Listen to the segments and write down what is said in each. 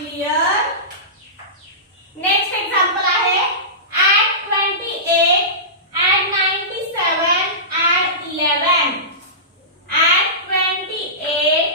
Clear. Next example आहे add 28, add 97, add 11. add 28,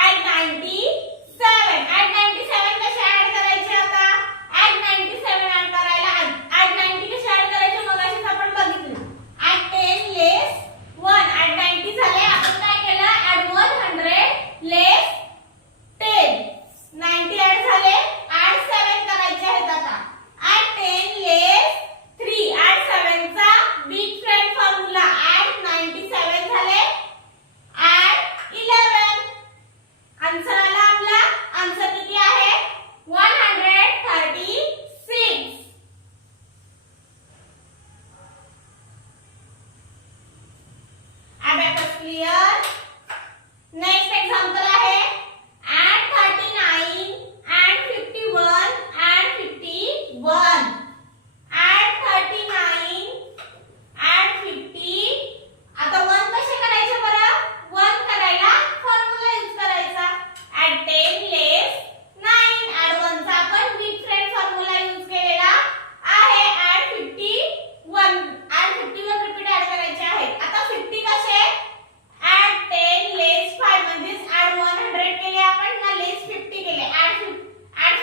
add 97. add 97 कसे add करायचे आता? add 97 ऍड करायला add 90 कसे ऍड करायचे मगाशीच आपण बघितलं. add 10 less 1. add 90 झाले. आपण काय केलं? add 100 less 10. 90 ऍड झाले. add 7 करायचे आहेत आता. add 10 less 3. add 7 चा बिग फ्रेंड फॉर्म्युला. add 97 झाले. add 11. आन्सर आला आपला. आन्सर किती आहे? 136. Abacus clear. नेक्स्ट एक्झाम्पल आहे add 39, add 51, add 51. add 39, add 50. आता 1 कसे करायचे बरं? 1 करायला फॉर्म्युला यूज करायचा. add 10 less 9. add 1 चा आपण बिग फ्रेंड फॉर्म्युला यूज केलेला आहे. add 51. add 51 रिपीट ऍड करायचे आहेत. आता 50 कसे? add 10 less 5 म्हणजे add 100 केले आपण ना less 50 केले. add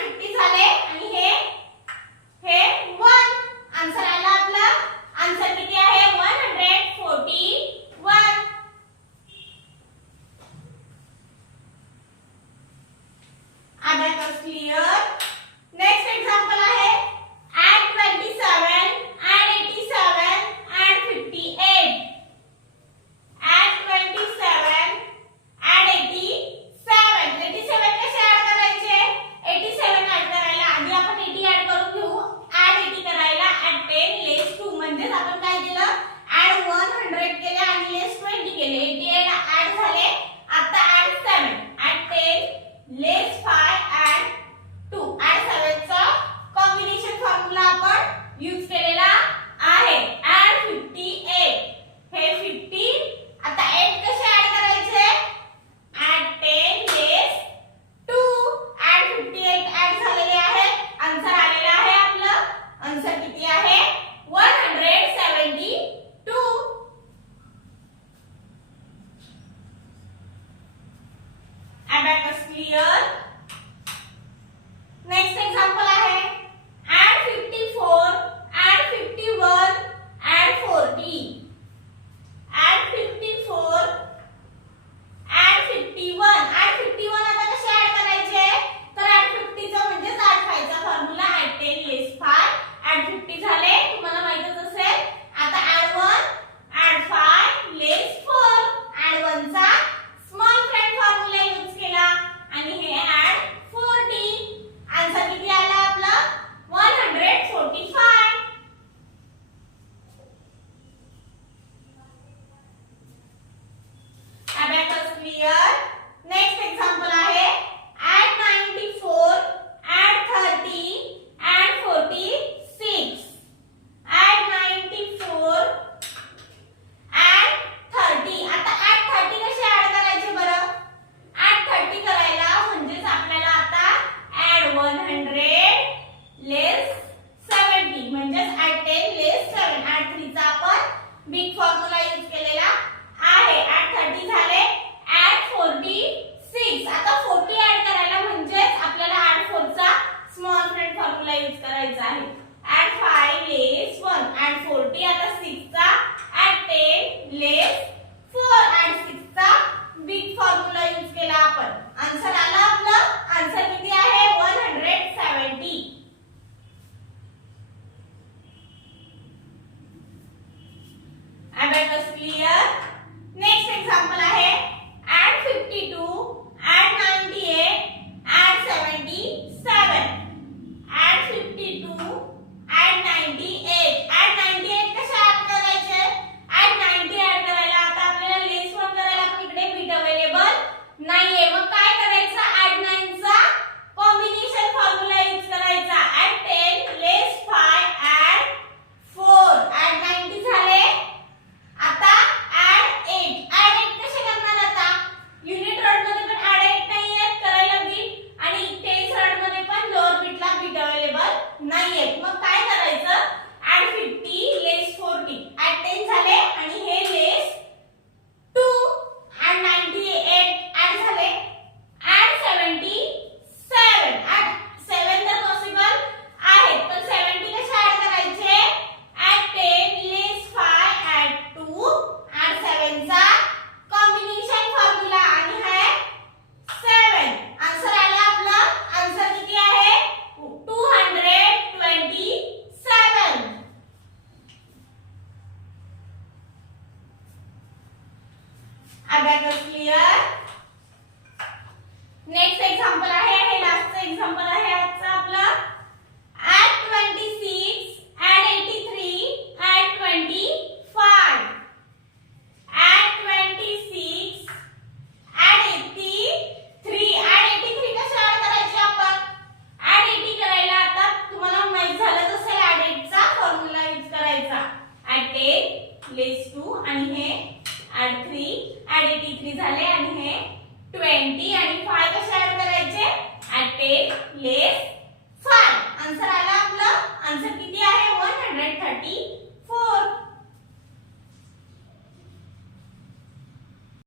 50 झाले आणि हे 1. आन्सर आला आपला. आन्सर किती आहे? 141. Abacus clear. नेक्स्ट एक्झाम्पल आहे add 27, add 87, add 58. add 27, add 87. 87 कसे ऍड करायचे? 87 ऍड करायला आधी आपण 80 ऍड करून घेऊ. add 80 करायला add 10 less 2 म्हणजे आपण काय केलं? add 100 केले आणि less 20 केले. 88 ऍड झाले. आता add 7. add 10 less 5 add 2. add 7 चा कॉम्बिनेशन फॉर्म्युला आपण यूज केलेला आहे. add 58. हे 15. आता 8 कसे ऍड करायचे? add 10 less 2. add 58 ऍड झालेले आहे. आन्सर आलेला आहे आपलं. आन्सर किती आहे? 172. Abacus clear. नेक्स्ट एक्झाम्पल आहे add 54, add 51, add 40. add 54, add 51. add 51 आता कसे ऍड करायचे? तर add 50 चा म्हणजे add 5 चा फॉर्म्युला. add 10 less 5. add 50 झाले. तुम्हाला माहितच असेल. आता add 1, add 5 less 4. add 1 चा स्मॉल फ्रेंड फॉर्म्युला यूज केला आणि हे add 40. आन्सर किती आला आपला? 145. Abacus clear. नेक्स्ट एक्झाम्पल आहे add 94, add 30, add 46. add 94, add 30. आता add 30 कसे ऍड करायचे बरं? add 30 करायला म्हणजेच आपल्याला आता add 100 less 70 म्हणजेच add 10 less 7. add 3 चा आपण बिग फॉर्म्युला यूज केलेला आहे. add 30 झाले. add abacus clear. Next example आहे, हे लास्टचं एक्झाम्पल आहे.